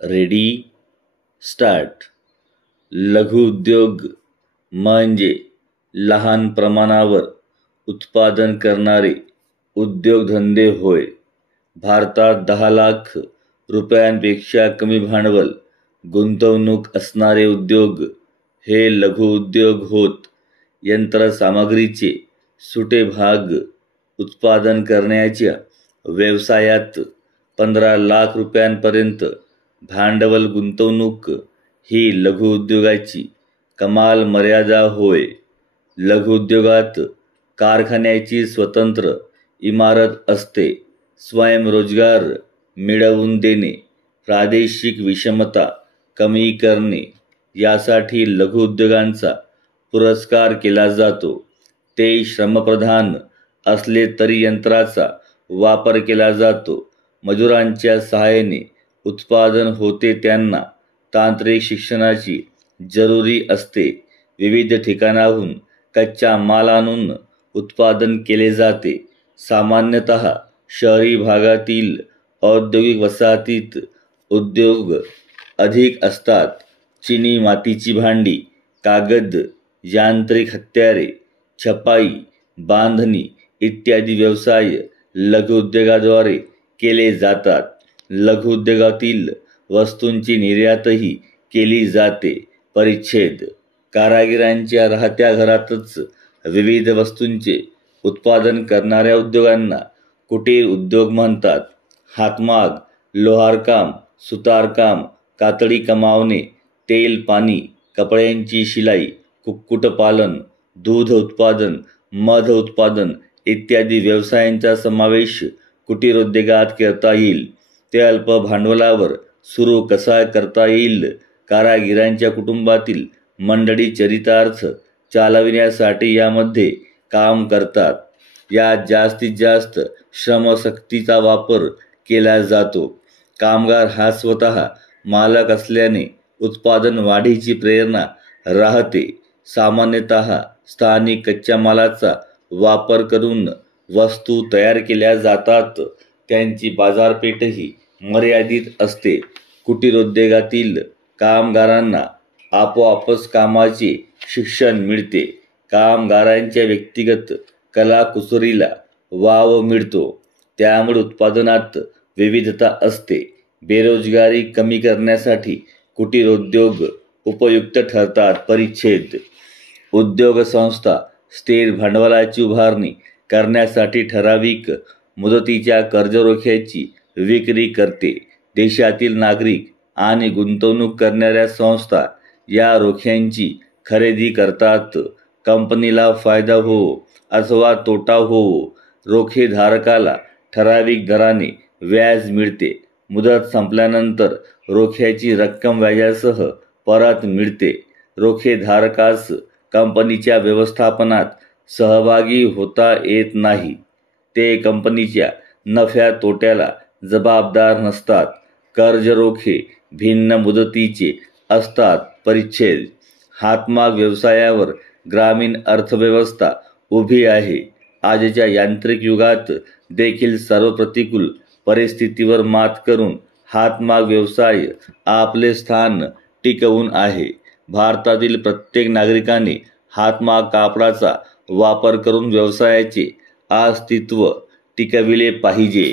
Ready start. लघुउद्योग म्हणजे लहान प्रमाणावर उत्पादन करणारे उद्योगधंदे होय। भारतात 10 लाख रुपयांपेक्षा कमी भांडवल गुंतवणूक असणारे उद्योग हे लघुउद्योग होत। यंत्रसामग्रीचे सुटे भाग उत्पादन करण्याच्या व्यवसायात 15 लाख रुपयांपर्यंत भांडवल गुंतवणूक ही लघुउद्योगाची कमाल मर्यादा होय। लघुउद्योगात कारखान्याची स्वतंत्र इमारत असते। स्वयंरोजगार मिळवून देणे, प्रादेशिक विषमता कमी करणे यासाठी लघुउद्योगांचा पुरस्कार केला जातो। ते श्रमप्रधान असले तरी यंत्राचा वापर केला जातो। मजुरांच्या सहाय्याने उत्पादन होते, त्यांना तांत्रिक शिक्षणाची जरुरी असते। विविध ठिकाणाहून कच्चा माल आणून उत्पादन केले जाते। सामान्यतः शहरी भागातील औद्योगिक वसाहतीत उद्योग अधिक असतात। चिनी मातीची भांडी, कागद, यांत्रिक हत्यारे, छपाई, बांधणी इत्यादी व्यवसाय लघुउद्योगाद्वारे केले जातात। लघुउद्योगातील वस्तूंची निर्यातही केली जाते। परिच्छेद: कारागिरांच्या राहत्या घरातच विविध वस्तूंचे उत्पादन करणाऱ्या उद्योगांना कुटीर उद्योग म्हणतात। हातमाग, लोहारकाम, सुतारकाम, कातडी कमावणे, तेल पाणी, कपड्यांची शिलाई, कुक्कुटपालन, दूध उत्पादन, मध उत्पादन इत्यादी व्यवसायांचा समावेश कुटीर उद्योगात करता येईल। ते अल्प भांडवलावर सुरू कसा करता येईल? कारागिरांच्या कुटुंबातील मंडळी चरितार्थ चालविण्यासाठी यामध्ये काम करतात। यात जास्तीत जास्त श्रमशक्तीचा वापर केला जातो। कामगार हा स्वतः मालक असल्याने उत्पादन वाढीची प्रेरणा राहते। सामान्यतः स्थानिक कच्च्या मालाचा वापर करून वस्तू तयार केल्या जातात। त्यांची बाजारपेठही मर्यादित असते। कुटीर उद्योगातील कामगारांना आपोआपच कामाचे शिक्षण मिळते। कामगारांच्या व्यक्तिगत कलाकुसरीला वाव मिळतो, त्यामुळे उत्पादनात विविधता असते। बेरोजगारी कमी करण्यासाठी कुटीर उद्योग उपयुक्त ठरतात। परिच्छेद: उद्योग संस्था स्थिर भांडवलाची उभारणी करण्यासाठी ठराविक मुदतीच्या कर्जरोख्याची विक्री करते। देशातील नागरिक आणि गुंतवणूक करणाऱ्या संस्था या रोख्यांची खरेदी करतात। कंपनीला फायदा हो अथवा तोटा हो, रोखेधारकाला ठराविक दराने व्याज मिळते। मुदत संपल्यानंतर रोख्याची रक्कम व्याजासह परत मिळते। रोखेधारकास कंपनीच्या व्यवस्थापनात सहभागी होता येत नाही। ते कंपनीच्या नफ्या तोट्याला जबाबदार नसतात। कर्ज रोखे भिन्न मुदतीचे असतात। परिच्छेद: हातमाग व्यवसायावर ग्रामीण अर्थव्यवस्था उभी आहे। आजच्या यांत्रिक युगात देखील सर्व प्रतिकूल परिस्थितीवर मात करून हातमाग व्यवसाय आपले स्थान टिकवून आहे। भारतातील प्रत्येक नागरिकाने हातमाग कापडाचा वापर करून व्यवसायाचे अस्तित्व टिकविले पाहिजे।